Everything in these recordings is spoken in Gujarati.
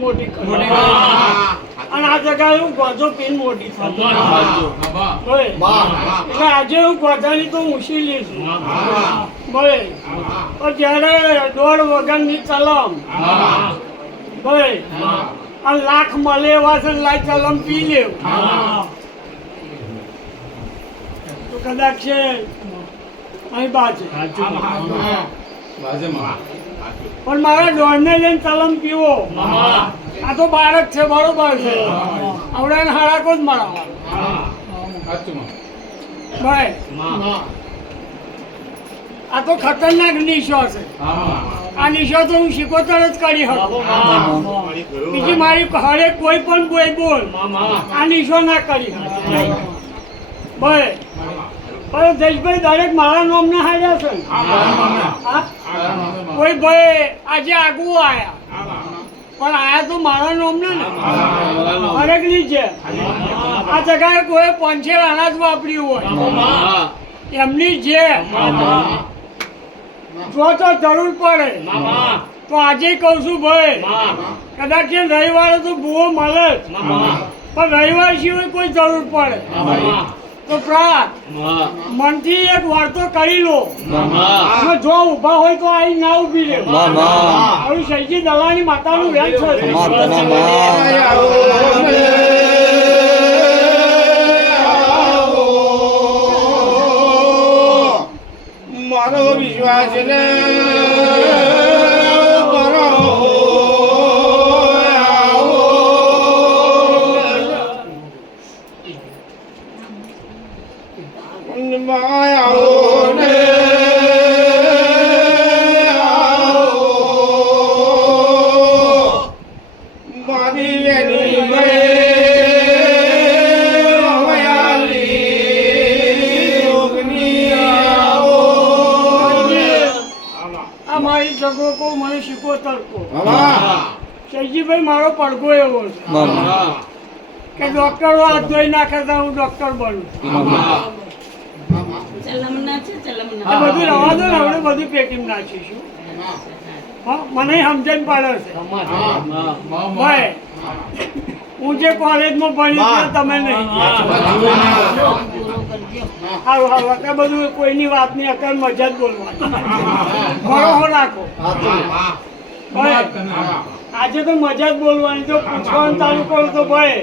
મોટી કરી અને આ જગ્યાએ હું ગોજો પીન મોટી થતી એટલે આજે હું ગોજાની તો ઉછીલી છું બોલે તો જ્યારે દોઢ વગરની ચલમ બોલે અને લાખ મળે એવા છે લાખ ચલમ પી લેવું તો કદાચ છે અહીં બાજુ પણ મારા દોડને લઈને ચલમ પીવો આ તો બાળક છે બરોબર છે આવડે હાડાકો જ મારા ભાઈ આ તો ખતરનાક નિશો છે આ નિશો તો હું શીખોતર જ કરી શકું બીજી મારી હરેક કોઈ પણ બોલ આ નિશો ના કરી ભાઈ પણ જયેશભાઈ દરેક મારા નામ ના હાજર છે કોઈ ભાઈ આજે આગવું આયા પણ આયા તો મારા નામ ને હરેક ની છે આ જગ્યાએ કોઈ પંચેર અનાજ વાપર્યું હોય એમની જે જો તો જરૂર પડે તો આજે કહું છું ભાઈ કદાચ રવિવારે તો ભૂવો મળે જ પણ રવિવાર સિવાય કોઈ જરૂર પડે તો પ્રાત મનથી એક વાર્તો કરી લો જો ઉભા હોય તો આવી ના ઉભી રે હવે શૈજી દલાની માતાનું વ્યાજ છે મારો વિશ્વાસ ને શૈજીભાઈ મારો પડઘો એવો છે કે ડોક્ટરો હાથ ધોઈ નાખે તો હું ડોક્ટર બનું બધું રવા દો ને આપણે બધું પેકિંગ નાખીશું મને સમજણ પડે છે ભાઈ હું જે કોલેજમાં ભણ્યું તમે નહીં સારું સારું અત્યારે બધું કોઈની વાત નહીં અત્યારે મજા જ બોલવાની ભરોસો રાખો આજે તો મજા જ બોલવાની તો પૂછવાનું ચાલુ કરું તો ભાઈ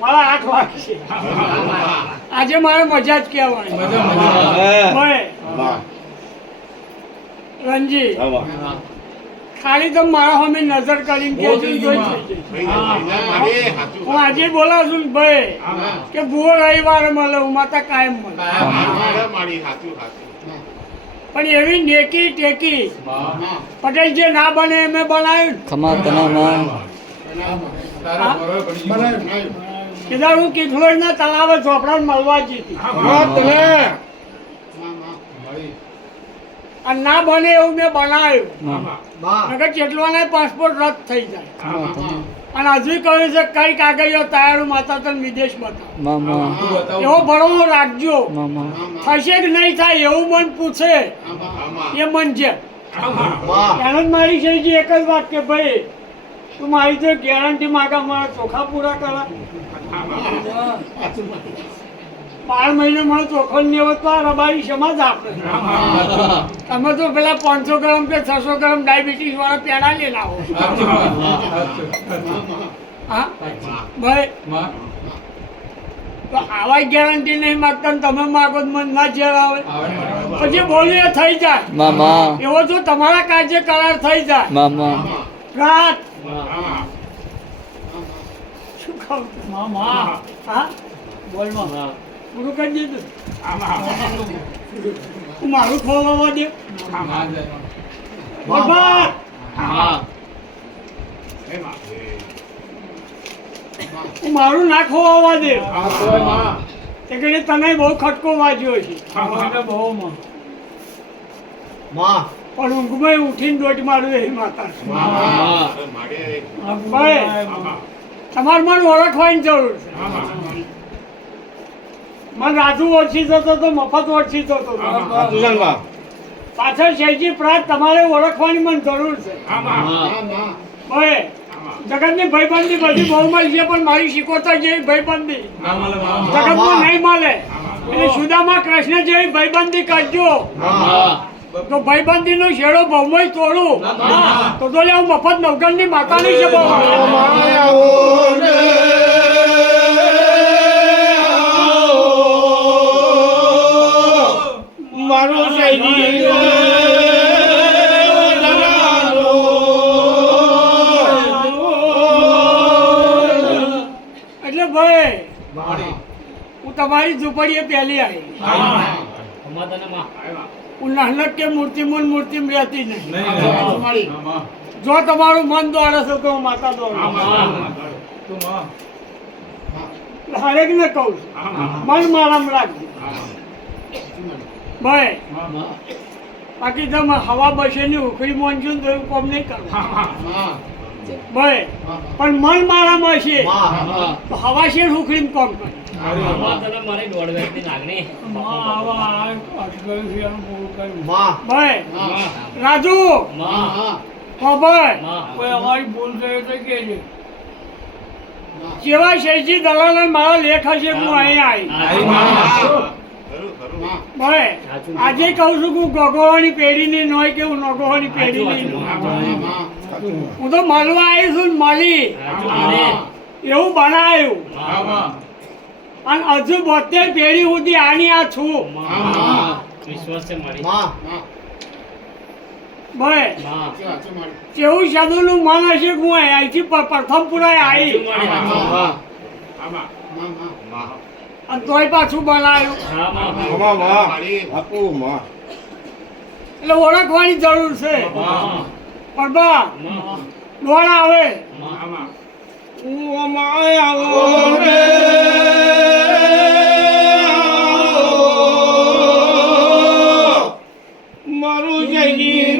મારા 8 વાગશે આજે મારે મજા જ કહેવાની ભાઈ રણજી ખાલી તો મારા સામે નજર કરીને હું આજે બોલાવું છું ભાઈ કે ભૂવો રવિવારે મળે હું માતા કાયમ મળે પણ એવી નેકી ટેકી પટેલ જે ના બને એમ બનાવ્યું કીધા હું કિથલોડ ના તળાવે ચોપડા મળવા જીતી અને ના બને એવું મેં બનાવ્યું જેટલોને પાસપોર્ટ રદ થઈ જાય અને હજુ કહ્યું છે કઈ કાગળિયો તૈયાર માતા તને વિદેશ બતાવ એવો ભણવો રાખજો થશે કે નહીં થાય એવું મન પૂછે એ મન છે એને જ મારી છે એક જ વાત કે ભાઈ તું મારી તો ગેરંટી માગા મારા ચોખા પૂરા કરા 12 મહિને મારો ચોખ્ખો નહીં હોય તો આ રબારી સમાજ આપે તમે તો પેલા 500 ગ્રામ કે 600 ગ્રામ ડાયાબિટીસ વાળા પેડા લઈ લાવો હા ભાઈ તો આવા ગેરંટી નહીં માગતા તમે માગો મન ના ઝેર આવે પછી બોલી થઈ જાય એવો જો તમારા કાર્ય કરાર થઈ જાય રાત શું ખાવ હા બોલ પૂરું કરી દીધું મારું ખોવા દે મારું ના ખોવા દે તને બહુ ખટકો વાગ્યો છે પણ ઊંઘમાં ઉઠીને દોટ મારું એ માતા તમારે મને ઓળખવાની જરૂર છે મને રાજુ ઓળખી જતો તો મફત ઓળખી જતો પાછળ શૈજી પ્રાત તમારે ઓળખવાની મને જરૂર છે હવે જગતની ભાઈબંધી બધી બહુ મળી છે પણ મારી શીખોતર જેવી ભાઈબંધી જગતમાં નહીં મળે એટલે સુદામા કૃષ્ણ જેવી ભાઈબંધી કરજો તો ભાઈબંધીનો શેડો બહુમય તોડું તો લે હું મફત નવગણની માતાની છે બહુ મારું શૈલી એટલે ભાઈ હું તમારી ઝૂંપડીએ પહેલી આવી હું નાનક કે મૂર્તિમાં ને મૂર્તિમાં રહેતી નહીં જો તમારું મન દોડે છે તો હું માતા દોડું હરેક ને કહું છું મન મારામાં રાખજો ભાઈ બાકી તમે હવા બસેની ઉખડી મોનશું ને તો એવું કામ નહીં કરવું ભાઈ પણ મન મારામાં છે તો હવા છે ઉખડીને કામ કરે ભાઈ રાજુ ભાઈ અમારી ભૂલ થઈ તો કેજે જેવા શૈજી દલાલ મારો લેખ હશે હું અહીંયા આવી ભાઈ આજે કહું છું કે હું ગોગોવાની પેઢીની નોય કે હું નોગોવાની પેઢીની હું તો મળવા આવી છું ને મળી એવું બનાવ્યું અને હજુ 72 પેઢી સુધી આની આ છું ભાઈ કેવું શબ્દનું મન હશે કે હું અહીંથી પ્રથમ પુરાય આવી અને તોય પાછું બનાવ્યું એટલે ઓળખવાની જરૂર છે પણ બા દોડા આવે મારું શૈલી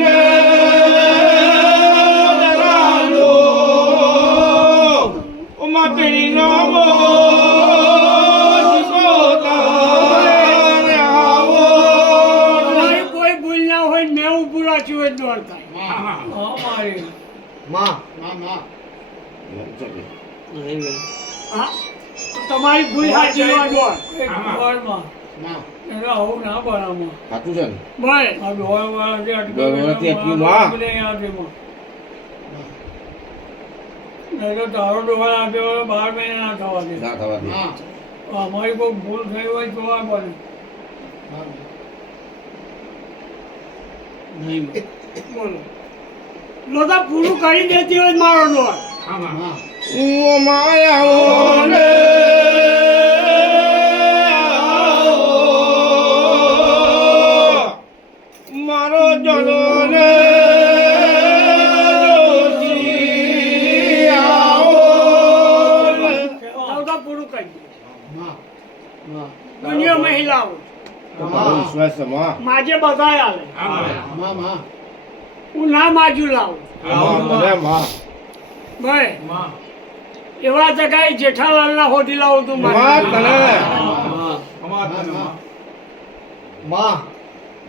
કોઈ ભૂલ ના હોય મેં ઊભું રાખ્યું હોય દોડ થાય હા તો તમારી ભૂલ સાચી હોય દોડ એના આવું ના બનાવમાં સાચું છે ને ભાઈ આ ડોળવાળા જે ડોળવાળાથી અટક્યું માં. નહીં તો તારો ડોળ આપ્યો 12 મહિના ના થવા દે ના થવા દે અમારી કોઈ ભૂલ થઈ હોય તો આ બને બોલો લોતા પૂરું કરી દેતી હોય મારો દોડ મારો જલો રે લોતા પૂરું કરી દે દુનિયા મહિલાઓ તમારો વિશ્વાસ છે માં માજે બધાય આવે હું ના માજુ લાવું મને માં ભાઈ એવા જગાએ જેઠાલાલના હોદી લાવું તું માં મારે તને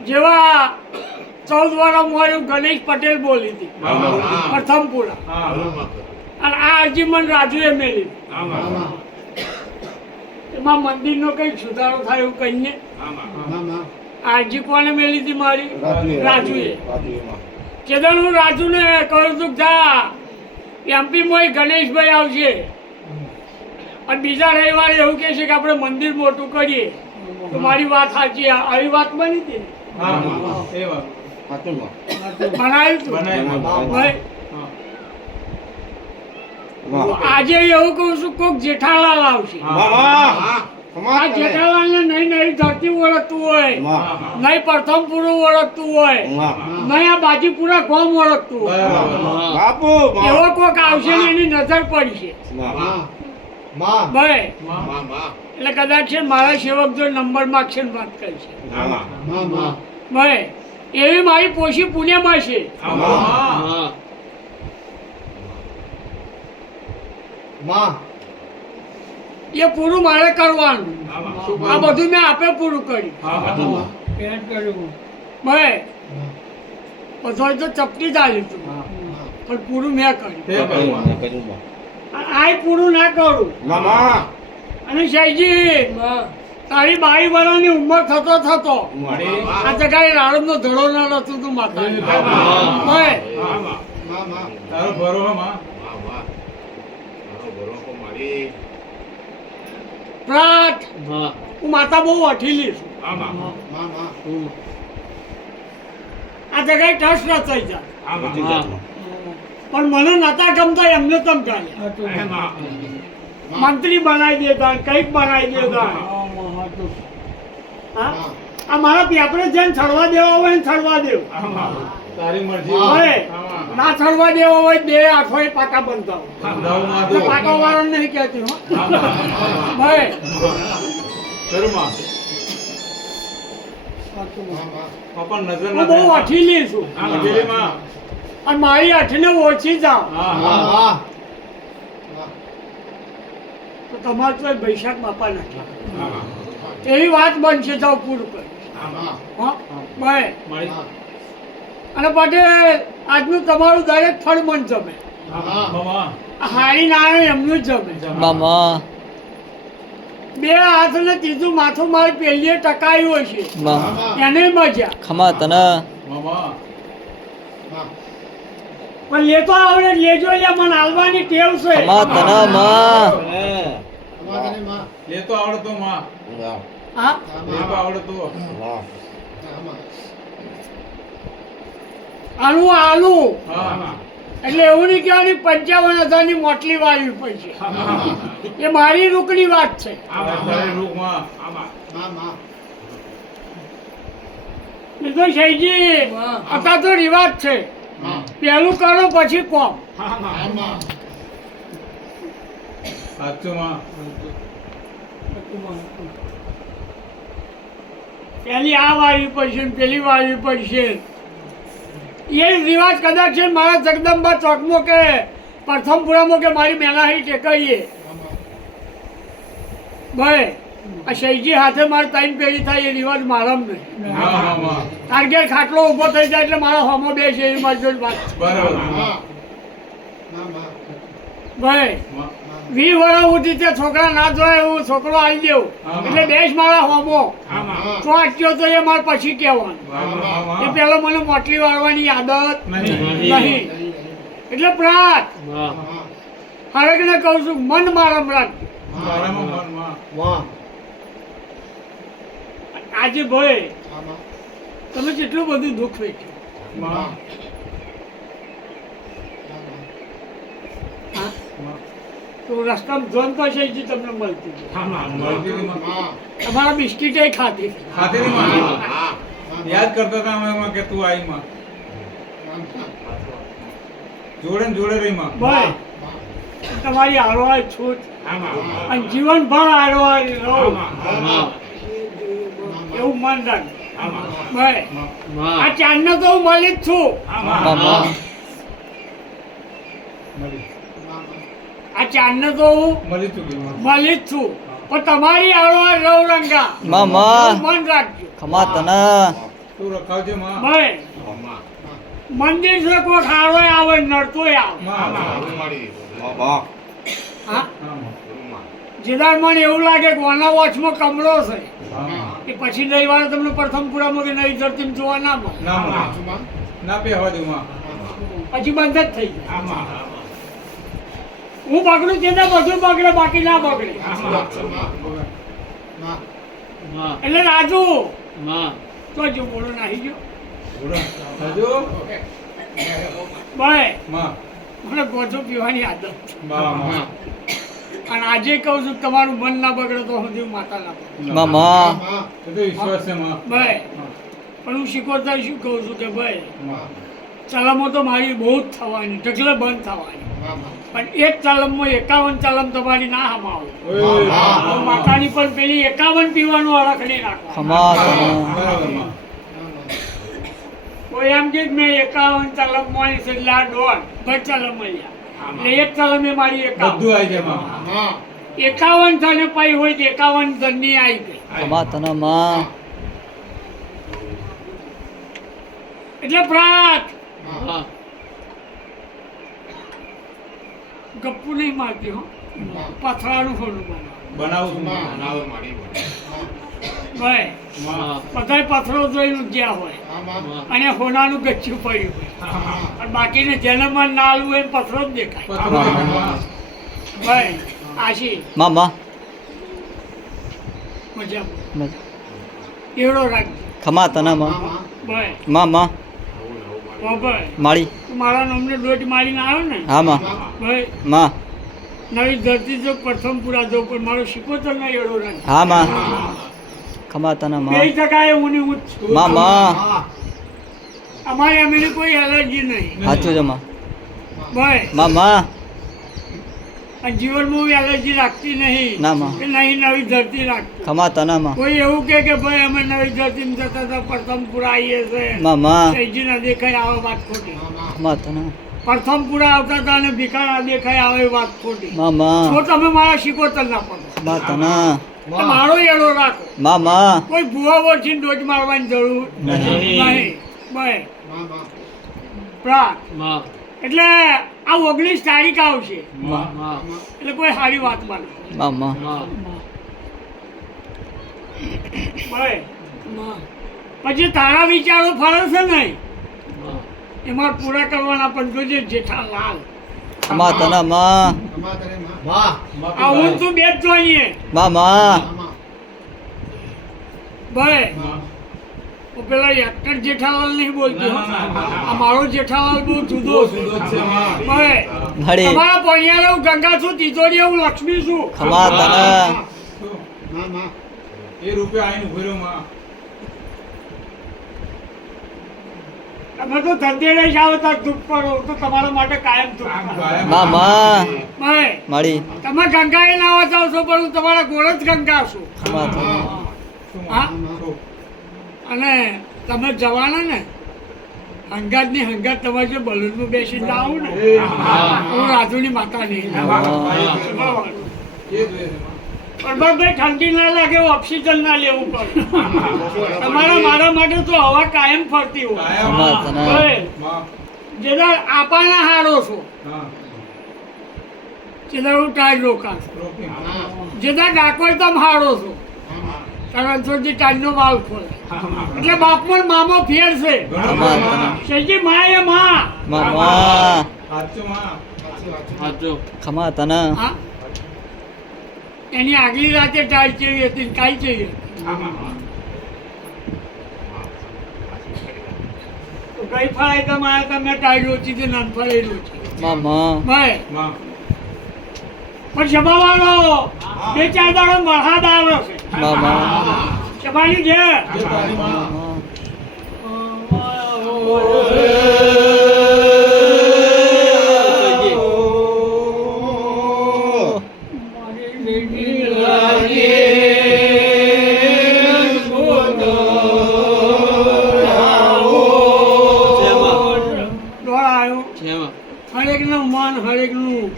જેવા 14 વાળા મોર્યું ગણેશ પટેલ બોલી હતી પ્રથમપુરા અને આ અરજી મને રાજુએ મેલી એમાં મંદિરનો કઈ સુધારો થાય એવું કહીને આ અરજી કોને મેલી હતી મારી રાજુએ કેદાર હું રાજુને કહ્યું તું જા એમપી મોય ગણેશભાઈ આવશે અને બીજા રવિવારે એવું કહે છે કે આપણે મંદિર મોટું કરીએ તો મારી વાત સાચી આવી વાત બની હતી સાચું માં બનાવ્યું તું ભાઈ માં આજે એવું કહું છું કોક જેઠાલાલ આવશે આ જેઠાલાલને નહીં નહીં ધરતી ઓળખતું હોય નહીં પ્રથમપુરું ઓળખતું હોય નહીં આ બાજીપુરા ગામ ઓળખતું હોય બાપુ એવો કોક આવશે ને એની નજર પડી છે ભાઈ એટલે કદાચ છે મારા સેવક જો નંબર માગશે ને વાત કરશે ભાઈ એવી મારી પોશી પુણ્યમાં છે એ પૂરું મારે કરવાનું આ બધું મેં આપે પૂરું કર્યું પેન્ટ કર્યું ભાઈ બધો તો ચપટી ચાલ્યું હતું પણ પૂરું મેં કર્યું તે કર્યું અને આય પૂરું ના કરું મામા અને શાહીજી તારી 22 વર્ષની ઉંમર થતો મારી આ જગાએ રાડમનો ધડો ન નતું તું માતા ભાઈ તારો ભરો માં પ્રાટ હું માતા બહુ અઠીલી છું આ જગાએ ટસ ન થઈ જાય પણ મને નતા ગમતા એમને તમ ચાલ્યા મંત્રી બનાવી દેતા કંઈક બનાવી દેતા હા? આ મારા પેપરે જેને છડવા દેવા હોય ને છડવા દેવ તારી મરજી હવે ના છડવા દેવા હોય બે આઠો પાકા બનતા હોય દાવ માં એટલે પાકા વાળા નહીં કહેતી હો ભાઈ કરું માં પપ્પા નજર હું ના બહુ અઠીલી છું અઠેલી માં અને મારી અઠને ઓછી જાવ હા તો તમારે તો વૈશાખ બાપા નથી એવી વાત બનશે જાવ પૂરું કરી હા ભાઈ મારી અને પટેલ આજનું તમારું દરેક ફળ મન જમે મામા આ હારી ના આવે એમનું જ જમે મામા બે હાથ ને ત્રીજું માથું મારી પેલીએ ટકાયું હશે એને મજા ખમા તને મામા પણ લેતો આવડે લેજો યા મને હાલવાની ટેવ છે ખમા તને માં લેતો આવડતો માં હા લેતો આવડતો આનું આલું હા એટલે એવું નહીં કહેવાની 55,000 ની મોટલી વાળી પૈસે એ મારી રૂકની વાત છે તારી રૂખ માં તો શૈજી અત્યારે તો રિવાજ છે પહેલું કરો પછી કોમ સાચું માં પેલી આ વાળી પડશે ને પેલી વાળી પડશે એ રિવાજ કદાચ છે મારા જગદંબા ચોકમાં કે પ્રથમપુરામાં કે મારી મેલાહી ટેકાઈએ ભાઈ આ શૈજી હાથે મારે 3 પેઢી થાય એ રિવાજ મારામ નહીં હા મામા ટાર્ગેટ ખાટલો ઊભો થઈ જાય એટલે મારા હોમો બે છે એવી મારી જોડે વાત છે. બરાબર ભાઈ માં 20 વર્ષ સુધી તે છોકરા ના જોય એવું છોકરો આવી દેવું એટલે બેસ મારા હોમો તો અટક્યો તો એ મારે પછી કહેવાનું એ પેલો મને મોટલી વાળવાની આદત નહીં એટલે પ્રાત હરેકને કહું છું મન મારમ રાખજો આજે ભાઈ તમે કેટલું બધું દુઃખ વેચ્યું તો રસ્તામાં જોન તો છે જે તમને મળતી હતી. તમારા બિસ્કીટે ખાધી યાદ કરતા હતા અમે એમાં કે તું આવી માં જોડે ને જોડે રહી માં ભાઈ તમારી હારવાર છૂટ અને જીવનભર હારવાર રહો એવું મન રાખ ભાઈ આ ચાંદને તો હું મળી જ છું મામા આ ચાંદને તો હું મળી ચૂકી માં મળી જ છું પણ તમારી હારવાર રવ રંગા મામા એવું મન રાખજો ખમા તને તું રખાવજે માં ભાઈ મંદિર છે કોઈ ખારો આવે નડતોય આવે બાબા હા જેદાર મને એવું લાગે કે ઓના વોચમાં કમળો છે કે પછી નહીં વાળે તમને પ્રથમપુરામાં કે નહીં ધરતી જોવા ના મળે ના પહેવા દઉં માં પછી બંધ જ થઈ જાય હું પકડું તેને બધું બગડે બાકી ના બગડે એટલે રાજુ તો જો બોલો નાહી ગયો હજુ ભાઈ માં મને ગોજો પીવાની આદત છે. માં અને આજે કહું છું તમારું મન ના બગડે તો સુધી માતા ના બગડે મામા એ તો વિશ્વાસ છે માં ભાઈ પણ હું શીખવતા શું કહું છું કે ભાઈ માં ચલમો તો મારી બહુ જ થવાની ઢગલે બંધ થવાની પણ એક ચલમમાં 51 ચલમ તમારી ના હમાવો તો માતાની પણ પેલી 51 પીવાનું અળખડી રાખવા ખમા તને બરાબર માં કોઈ એમ કે મેં 51 ચલમ મારી છે એટલે આ દોઢ ભાઈ ચલમ મળ્યા એટલે એક ચલમ એ મારી 51 બધું આવી જાય માં 51 જણે પાઈ હોય તો 51 જણની આવી ગઈ ખમા તને માં એટલે પ્રાત ગપ્પુ નહીં મારતી હો પથરાનું ખોલું બનાવું છું માં. બનાવો મારી ભાઈ માં. બધાય પથરો જોઈને ગયા હોય અને હોનાનું ગચ્છું પડ્યું હોય અને બાકીને જેને મન ના આલવું હોય એને પથરો જ દેખાય પથરો દેખાય માં. ભાઈ આશી માં માં મજા મજા. એવડો રાખજો ખમા તને માં ભાઈ માં માં ઓ ભાઈ માળી તું મારા નામને દોટ મારીને આવ્યો ને હા માં ભાઈ માં નવી ધરતી જો પ્રથમ પૂરા જો પણ મારો શીખોતર ના એવડો રાખજો હા માં ખમા તને બે માં ટકા હું ની ઉચ્ચ માં માં અમારે એમની કોઈ એલર્જી નહીં સાચું છે માં ભાઈ માં માં અને જીવનમાં હું એલર્જી રાખતી નહીં ના માં કે નહીં નવી ધરતી રાખતી ખમા તને માં કોઈ એવું કે ભાઈ અમે નવી ધરતીમાં જતા હતા પ્રથમ પૂરા આવીએ છે માં માં સૈજી ના દેખાય આવે વાત ખોટી ખમા તને પ્રથમ પૂરા આવતા હતા અને ભિખારા દેખાય આવે વાત ખોટી માં માં જો તમે મારા શીખોતર ના પડો ખમા તને તો મારો એડો રાખો માં માં કોઈ ભૂવા વળીને ડોજ મારવાની જરૂર નહીં ભાઈ પ્રાણ એટલે આ 19 તારીખ આવશે એટલે કોઈ સારી વાત માનો માં માં ભાઈ પછી તારા વિચારો ફરે છે નહીં એમાં પૂરા કરવાના પણ જોજે જેઠાલાલ ખમા તને માં આ હું તું બે જ જોઈએ માં માં ભાઈ હું પેલા એક્ટર જેઠાલાલ નહીં બોલતી હો. આ મારો જેઠાલાલ બહુ જુદો છે જુદો જ છે માં. ભાઈ હળી તમારા પણિયારે હું ગંગા છું તિજોરી હું લક્ષ્મી છું ખમા તને શું? એ રૂપિયા આઈને ઉભો રહ્યો માં. તમે તો ધંધેડે જ આવો તો દુઃખ પડો તો તમારા માટે કાયમ દુઃખ પડે. કાયમ. માં માં ભાઈ માળી તમે ગંગાએ ના આવતા છો પણ હું તમારા ગોળ જ ગંગા છું ખમા તને શું હા? માં? શું? અને તમે જવાના ને હંગાતની હંગાત તમારે જો બલૂનમાં બેસીને આવું ને હું રાજુની માતા નહીં એ જોઈએ છે માં. પણ ભાઈ ઠંડી ના લાગે ઓક્સિજન ના લેવું પડે તમારા મારા માટે તો હવા કાયમ ફરતી હોય કાયમ. ખમા તને ભાઈ માં. જેના આપાના હારો છો હા. જેના હું ટાઈડ રોકા છું રોકી માં. જેના ડાકોર તમ હારો છો કારણ સુધી ટાઈડનો વાલ ખોલે એટલે બાપનો ને મામો ફેર છે ઘણું માં. માં. શેજી માં એ માં માં માં સાચું માં. ખમા તને હા એની આગલી રાતે ટાઈડ જેવી હતી ને કાંઈ જેવી હતી. તો ગઈ ફળાઈ તમારે તમે ટાઈડ ઓછી છે નાન ફળાઈ ઓછી માં માં ભાઈ માં. પણ જમાવાળો બે ચાર દાડો મહાદ આવ્યો છે માં માં જમાની છે માં હરેકનું મન હરેકનું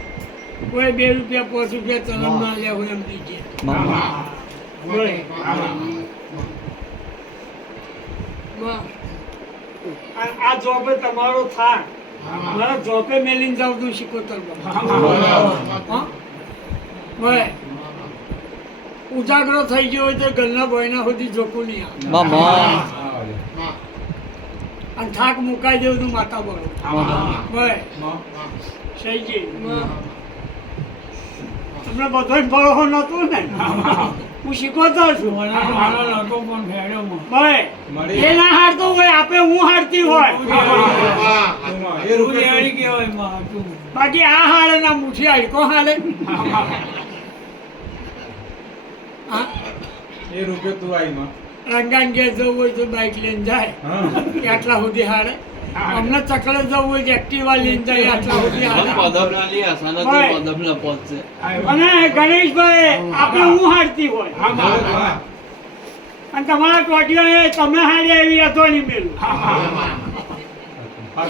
કોઈ 2 રૂપિયા 5 રૂપિયા તલમ ના લે હોય એમ દીજે માં ભાઈ આ જોબે તમારો થાક મારા જોબે મેલીને જાવ તું શીખોતર ભાઈ ઉજાગરો થઈ ગયો હોય તો ઘરના બોયના સુધી જોકું નહીં આવે માં માં અને થાક મુકાઈ દેવું તું માતા બોલો ભાઈ માં. સહીજી તમને બધો ભરોસો નતું ને હું શીખોતર છું મારો લડકો પણ ફેર્યો ભાઈ મળી. એ ના હારતો હોય આપે હું હારતી હોય શું માં? એ રૂપિયા રેડી કહેવાય માં તું બાકી આ હારે ના મુઠી હારી કો હારે હા એ રૂપિયો તું આવી માં. રંગાન ઘેર જવું હોય તો બાઇક લઈને જાય હા. કે આટલા સુધી હારે અમને ચકડે જવું હોય તો એક્ટિવા લઈને જાય આટલા સુધી હારે અને ગણેશભાઈ આપણે હું હારતી હોય હા. અને તમારા ટોટીઓ એ તમે હારી એવી અધોની મેલું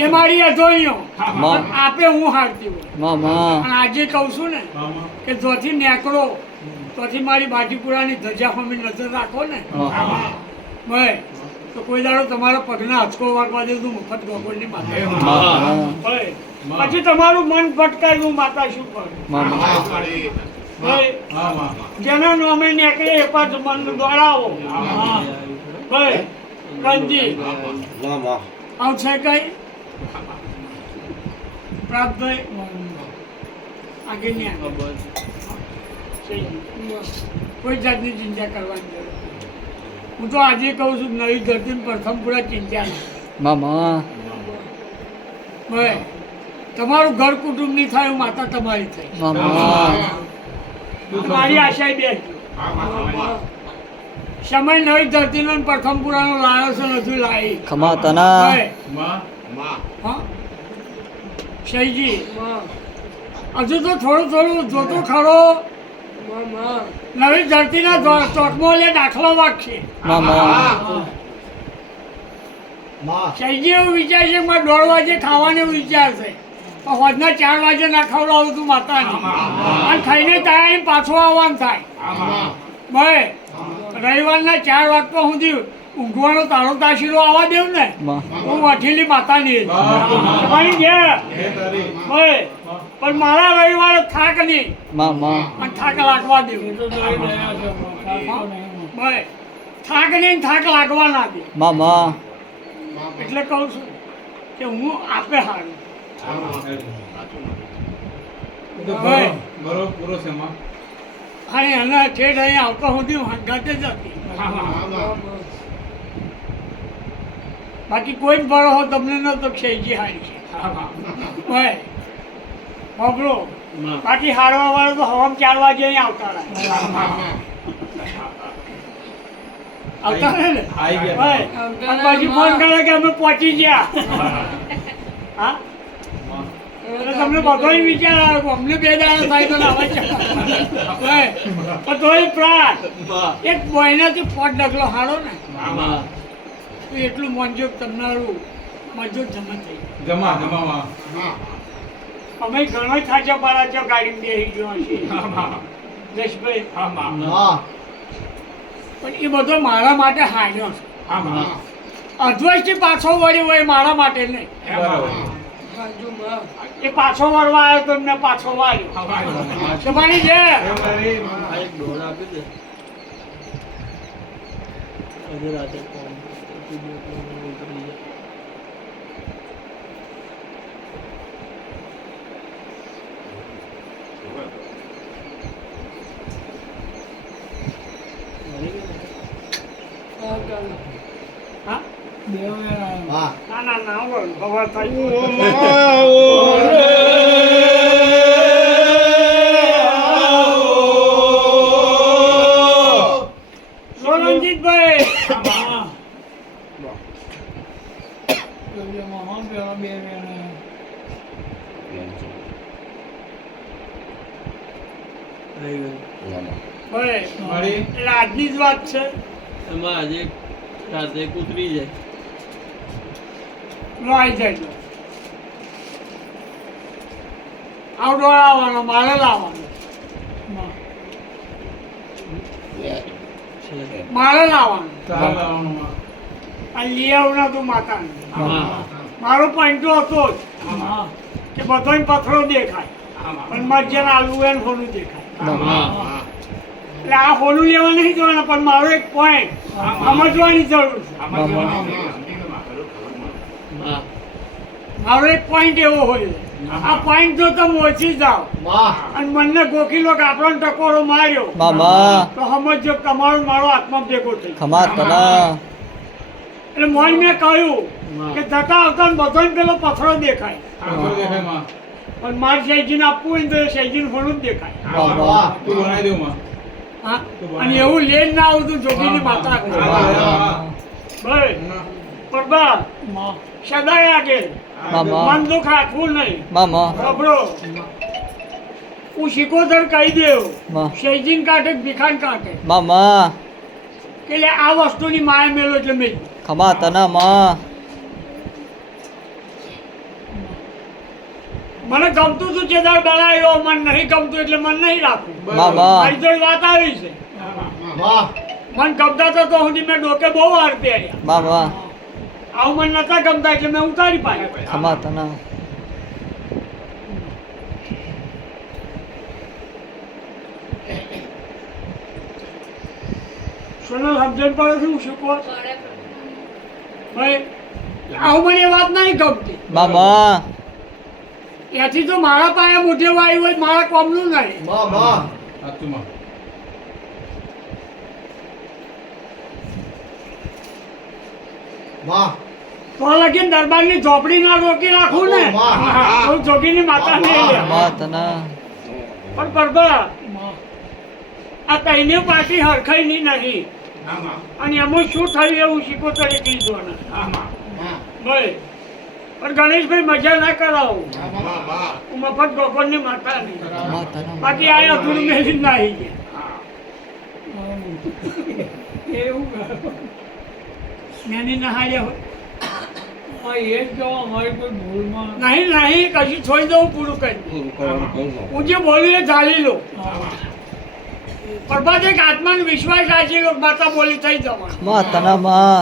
એ મારી અધોનીઓ માં. આપે હું હારતી હોય માં માં અને આજે કહું છું ને માં. કે જોથી નેકળો તોથી મારી બાજીપુરાની ધજા સામે નજર રાખો ને ભાઈ તો કોઈ દાડો તમારા પગના હચકો વાગવા દે તો મફત ગોગોળની માથે માં ભાઈ પછી તમારું મન ભટકાયું માતા શું કરું મામા મારી ભાઈ હા માં જેના નામે નીકળે એ પાછું મન દોડાવો ભાઈ રણજી મામા આવશે કઈ પ્રાપ્તભાઈ આગળ નહીં આવે. કોઈ જાતની ચિંતા કરવાની જરૂર નથી. હું તો આજે કહું છું નવી ધરતી પ્રથમ પૂરા ચિંતા નહીં મામા ભાઈ તમારું ઘર કુટુંબ નહીં થાય એવું માતા તમારી થઈ મામા મારી આશા બે સમય નવી ધરતીનો ને પ્રથમ પુરાનો લાવ્યો છે નથી લાવી ખમા તના ભાઈ, માં હા શહીજી હજુ તો થોડું થોડું જોતો ખરો નવી ધરતીના ચોકમાં લે દાખલો વાગશે મામા શહીજી એવું વિચાર છે કે મારે 1:30 વાગે ખાવાનો વિચાર છે પણ હોજના 4 વાગે ના ખવડાવું તું માતાને અને ખાઈને ત્યાં પાછો આવવાનું થાય ભાઈ રવિવારના 4 વાગતા સુધી ઊંઘવાનો તારો તાશીરો આવવા દેવ ને હું વઠેલી માતાની તમારી ઘેર હે તારી ભાઈ પણ મારા રવિવારે થાક નહીં મામા અને થાક લાગવા દેવ એ તો તારી દયા છે કાંઈ નહીં. ભાઈ થાક નહીં ને થાક લાગવા ના દે મામા એટલે કહું છું કે હું આપે હારું એ તો ભાઈ. બરો પૂરો છે માં અને એના ઠેઠ અહીંયા આવતા સુધી હું હંગાતે જ હતી બાકી કોઈ જ ભરો હો તમને ન તો ક્ષયજી હારી છે ભાઈ બાબરો બાકી હારવા વાળો તો હવામાં 4 વાગે અહીંયા આવતા રહે આવતા રહે ને આઈ ગયા ભાઈ અને પછી ફોન કરે કે અમે પહોંચી ગયા હા માં એટલે તમને બધોય વિચાર આવે કે અમને 2 દાડા થાય તો લાવવા છે ભાઈ પણ તોય પ્રાણ એક બોયનાથી 5 ડગલો હારો ને તો એટલું મોંજો તમારું મજો જમા થઈ જમા જમા માં અમે ઘણો થાચો પાડો ગાડી બેસી ગયો છે જશભાઈ પણ એ બધો મારા માટે હાર્યો છે અધ્વૈતથી પાછો વળ્યો હોય મારા માટે નહીં બરાબર એ પાછો વળવા આવ્યો તો એમને પાછો વાળ્યો તમારી છે હે તારી હા દેવયાના ના ના ના બોલ ખબર થાય સોલંજીતભાઈ હા. દેવયામાં પેલા બે વેણા. ભાઈ મારી એટલે આજની જ વાત છે એમાં આજે રાતે કૂતરી જાય લો આવી જાય આવડો આવવાનો મારે લાવવાનો મારે લાવવાનું ચાલ આવવાનું માં આ લઈ આવના તું માતાને હા મારો પોઈન્ટ હતો જ હા. કે બધોય પથરો દેખાય પણ મધ્યના આલુ એને હોનું દેખાય હા એટલે આ હોનું લેવા નહીં જવાના પણ મારો એક પોઈન્ટ સમજવાની જરૂર છે હા મારો એક પોઈન્ટ એવો હોય છે. આ પોઈન્ટ જો તમે ઓછી જાઓ અને મનને ગોખીલો કે આપણો ટકોરો માર્યો મામા તો સમજો કે તમારો ને મારો આત્મા ભેગો થઈ ખમા તના એટલે મોઈ મેં કહ્યું કે જતા આવતા ને બધોય પેલો પથરો દેખાય આગળ દેખાય માં પણ મારે શૈજીને આપવું હોય ને તો શૈજીને હોનું જ દેખાય મામા તું બનાવી દેવ માં હા અને એવું લઈને ના આવતું જોગીની માતા ભાઈ પરબા માં. સદાય આગળ મામા મન દુઃખ રાખવું નહીં મામા ખબરો હું શિકોતર કહી દેવ મા શૈજીન કાંઠે ભીખાન કાંઠે મામા કે લે આ વસ્તુની માય મેલો એટલે મેં ખમા તના માં મને ગમતું તું ચેદાર બનાવ્યો મન નહીં ગમતું એટલે મન નહીં રાખવું મામા મારી જોડે વાત આવી છે મન ગમતા તો સુધી મેં ડોકે બહુ વાર પહેર્યા મામા આવું મન નતા ગમતા એટલે મેં ઉતારી પાડ્યા ખમા તના તને સમજણ પડે શું શીખવો ભાઈ આવું મને વાત નહીં ગમતી મામા એથી તો મારા પાસે મોઢે વાયુ હોય મારા કોમનું નહીં સાચું માં તો લગીન દરબારની ઝોપડી ના રોકી રાખું ને તો જોગીની માતા નહીં લે. માં તને પણ પરબા આ કઈને પાછી હરખાઈની નહીં આમાં અને એમાં શું થયું એવું શીખો તો એક લીધો ને આમાં ભાઈ પણ ગણેશભાઈ મજા ના કરાવો બા હું મફત ગોગોળની માતા નહીં માં તને બાકી આ અધૂરું મેલી ના આવી ગયા એવું મેની નહાડ્યા હોય એ જ કહો અમારી કોઈ ભૂલમાં નહીં નહીં કશું છોડી દઉં પૂરું કરી હું જે બોલી એ ઝાલી લો પ્રભાત એક આત્માનો વિશ્વાસ રાખી લો માતા બોલી થઈ જવાનું માં તને માં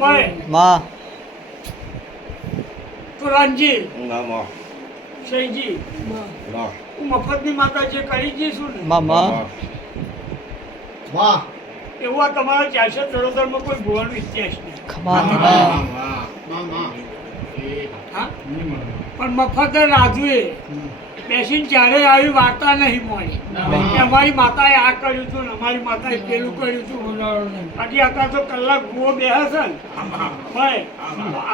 ભાઈ માં તો રણજી ના માં શૈજી ના હું મફતની માતા જે કરી જઈશું ને મામા એવું આ તમારા 400 ચરોતરમાં કોઈ ભુવાનો ઇતિહાસ નહીં ખમા તને હા નહીં મળે પણ મફત રાજુએ બેસીને ચારે આવી વાર્તા નહીં મળી કે અમારી માતાએ આ કર્યું હતું ને અમારી માતાએ પેલું કર્યું હતું બાકી અત્યારે તો કલાક ભૂવો બેસે છે ને ભાઈ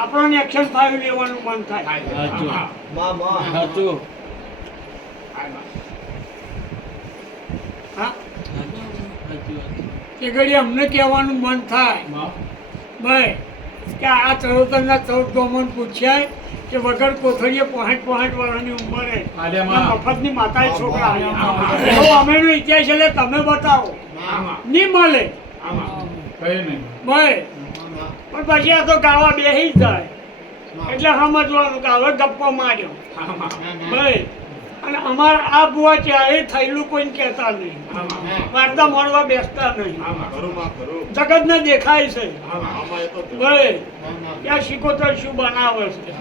આપણને એક્શન ફાવી લેવાનું મન થાય સાચું સાચું હા સાચી વાત એ ઘડી અમને કહેવાનું મન થાય ભાઈ કે આ ચરોતરના 14 ગોમન પૂછ્યા કે વગર કોથળીએ 65 વર્ષની ઉંમરે આલિયામાં. મફતની માતાએ છોકરા આવ્યા. એવો અમેનો ઇતિહાસ એટલે તમે બતાવો નહીં મળે આમાં કઈ નહીં ભાઈ પણ પછી આ તો ગાવા બેસી જ જાય એટલે સમજવાનું કે હવે ગપ્પો માર્યો ભાઈ અને અમારા આ બુઆ ક્યારે થયેલું કોઈને કહેતા નહીં વાર્તા મળવા બેસતા નહીં ખરું માં ખરું જગતને દેખાય છે આમાં એ તો ભાઈ ત્યાં શીખોતર શું બનાવે છે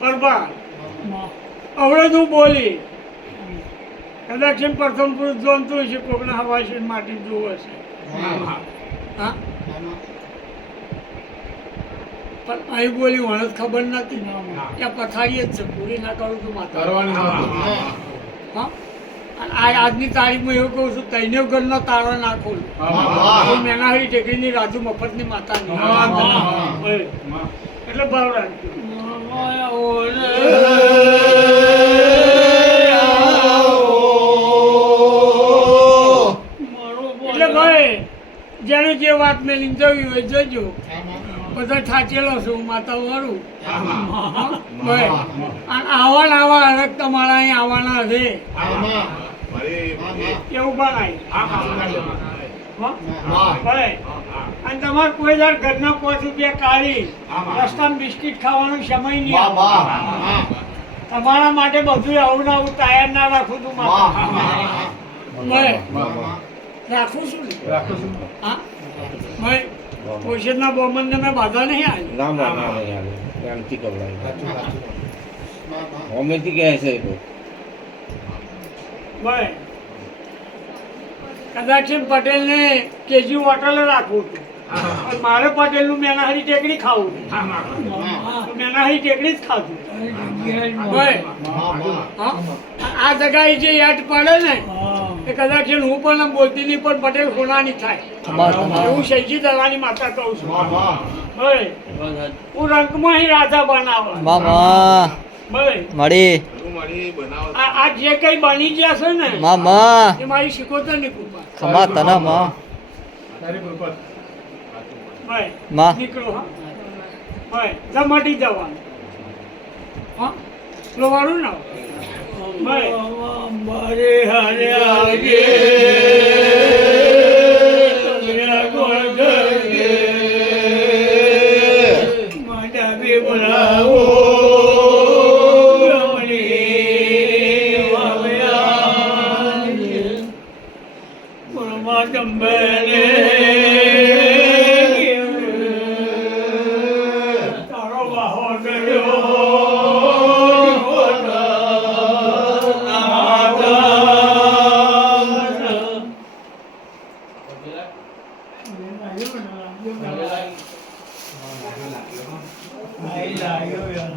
પરબા હવે તું બોલી કદાચ એમ પ્રથમ પુરુષ જોનતું હશે કોકના હવાશી માટી જોવે છે હા પણ અહીં બોલી મને જ ખબર નથી ત્યાં પથારી જ છે પૂરી ના કરું તું માતા કરવાની નથી. હા અને આ આજની તારીખમાં એવું કહું છું તૈને ઘરનો તારો નાખો મેનાહરી ટેકરીની રાજુ મફતની માતા એટલે ભાવ રાખજો એટલે ભાઈ જેને જે વાત મેં લીધવી હોય જોજો બધા થાચેલો છું હું માતા વાળું ભાઈ અને આવા ને આવા હરક તમારા અહીં આવવાના છે એવું બનાય ભાઈ અને તમારે કોઈ દર ઘરના 5 રૂપિયા કાઢી રસ્તામાં બિસ્કિટ ખાવાનો સમય નહીં આવે. તમારા માટે બધું આવું ને આવું તૈયાર ના રાખું તું માતા ભાઈ રાખું છું ને હા ભાઈ પોષણના બોમનને મેં બાધા નહીં આવી ના માં ના યાર ક્રાંતિ કબડાઈ હોમેથી કહે છે તો ભાઈ કદાચ એમ પટેલને કેજી હોટલે રાખવું હતું પણ મારે પટેલનું મેનાહરી ટેકડી ખાવું હતું. તો મેનાહરી ટેકડી જ ખાધું ભાઈ હા આ જગ્યાએ જે યાદ પડે ને એ કદાચ એમ હું પણ આમ બોલતી નહીં પણ પટેલ સોનાની થાય ખમા તને એવું શૈજી દલાની માતા કહું છું ભાઈ વાત સાચી. હું રંગમાં અહીં રાજા બનાવવા મામા ભાઈ મળી ખરું મળી બનાવો આ જે કઈ બની ગયા છે ને મામા એ મારી શીખોતરની કૃપા ખમા તને માં તારી કૃપા. ભાઈ માં નીકળો હા ભાઈ જમાટી જવાનું હા લોવાળું ના ભાઈ મારે હારે આવજે તમને કોણ કરજે માતા બી બોલાવો રમણી વાવ્યા ચંબલે તારો બાહો કર્યો લાગ્યો ને, લાગ્યો. હવે લાગી. હા, એ લાગ્યો યાર.